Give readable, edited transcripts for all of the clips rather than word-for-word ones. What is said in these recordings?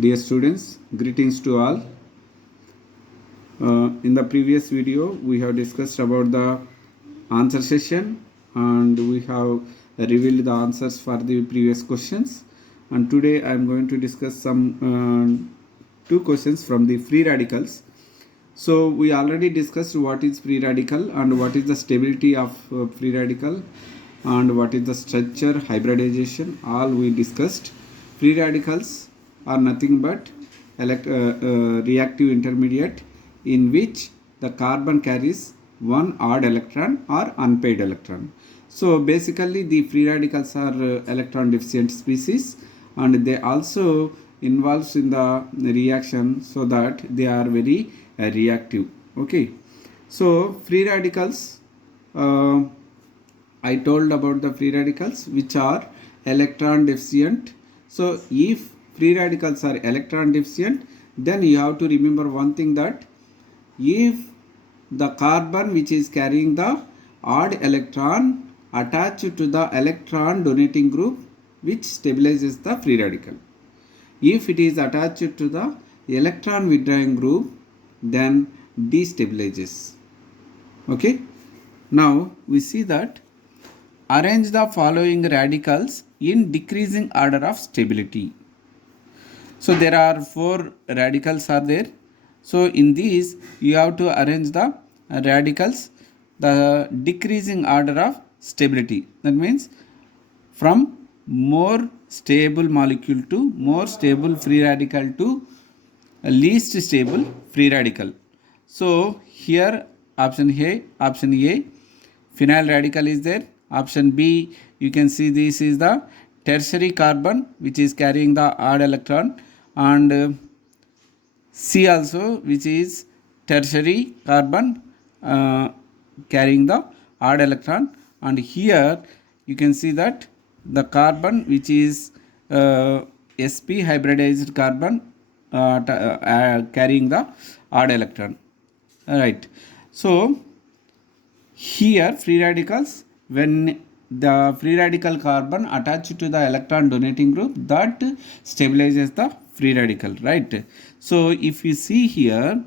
Dear students, greetings to all. In the previous video, we have discussed about the answer session and we have revealed the answers for the previous questions. And today I am going to discuss some two questions from the free radicals. So we already discussed what is free radical and what is the stability of free radical and what is the structure, hybridization, all we discussed. Free radicals are nothing but reactive intermediate in which the carbon carries one odd electron or unpaired electron. So basically the free radicals are electron deficient species and they also involves in the reaction so that they are very reactive. Okay, so free radicals, I told about the free radicals which are electron deficient. So if free radicals are electron deficient, then you have to remember one thing, that if the carbon which is carrying the odd electron attached to the electron donating group which stabilizes the free radical. If it is attached to the electron withdrawing group, then destabilizes. Okay. Now we see that arrange the following radicals in decreasing order of stability. So there are four radicals are there. So in these you have to arrange the radicals the decreasing order of stability. That means from more stable molecule to more stable free radical to least stable free radical. So here option A, phenyl radical is there. Option B, you can see this is the tertiary carbon which is carrying the odd electron, and C also, which is tertiary carbon carrying the odd electron, and here you can see that the carbon which is sp hybridized carbon carrying the odd electron. Right. So here free radicals, when the free radical carbon attached to the electron donating group, that stabilizes the free radical, right? So if you see here,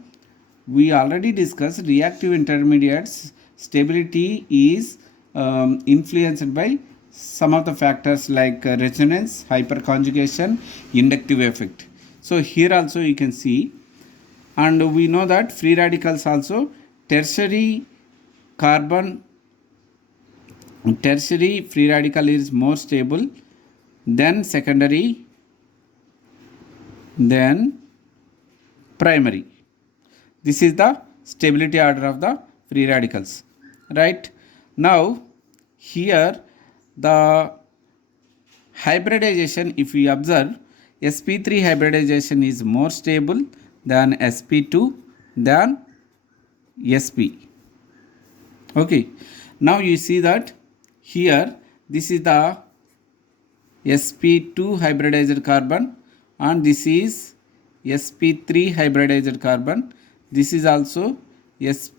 we already discussed reactive intermediates stability is influenced by some of the factors like resonance, hyperconjugation, inductive effect. So here also you can see, and we know that free radicals also tertiary free radical is more stable than secondary, then primary. This is the stability order of the free radicals, right? Now here the hybridization, if we observe, sp3 hybridization is more stable than sp2 than sp. Okay, now you see that here this is the sp2 hybridized carbon and this is sp3 hybridized carbon. This is also this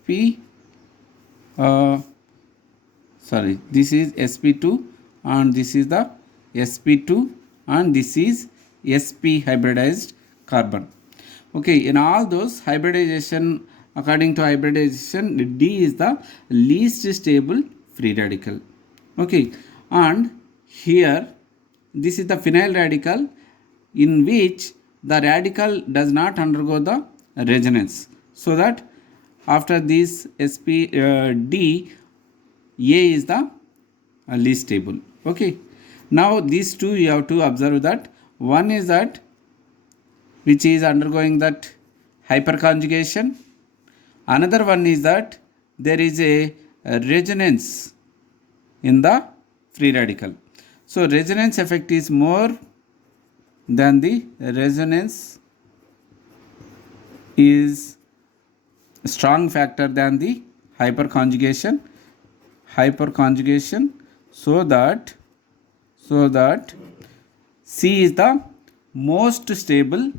is sp2 and this is the sp2 and this is sp hybridized carbon. Okay, in all those hybridization, according to hybridization, D is the least stable free radical. Okay, and here this is the phenyl radical in which the radical does not undergo the resonance, so that after this D, A is the least stable. Okay, now these two you have to observe, that one is that which is undergoing that hyperconjugation, another one is that there is a resonance in the free radical. So resonance effect is more than the resonance is strong factor than the hyperconjugation, so that C is the most stable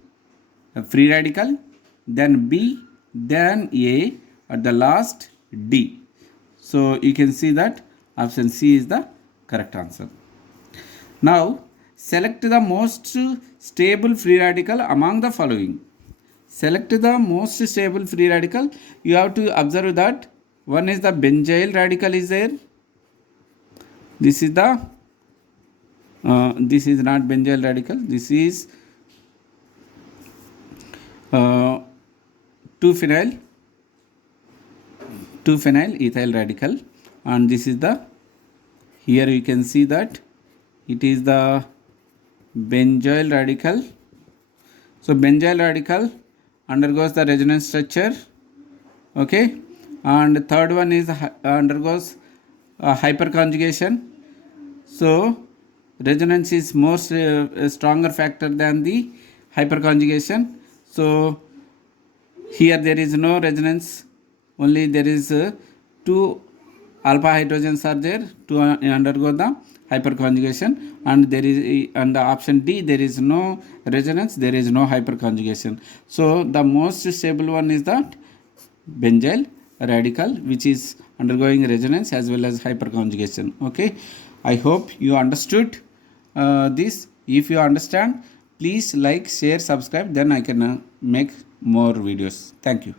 free radical, then B, then A, at the last D. So you can see that option C is the correct answer. Now select the most stable free radical among the following. Select the most stable free radical. You have to observe that one is the benzyl radical is there. This is the this is not benzyl radical. This is 2-phenyl ethyl radical, and this is the, here you can see that it is the benzyl radical. So benzyl radical undergoes the resonance structure, okay, and third one is undergoes hyperconjugation. So resonance is more stronger factor than the hyperconjugation. So here there is no resonance, only there is 2 alpha hydrogens are there to undergo the hyperconjugation, and there is, and the option D, there is no resonance, there is no hyperconjugation. So the most stable one is that benzyl radical, which is undergoing resonance as well as hyperconjugation. Okay, I hope you understood this. If you understand, please like, share, subscribe, then I can make more videos. Thank you.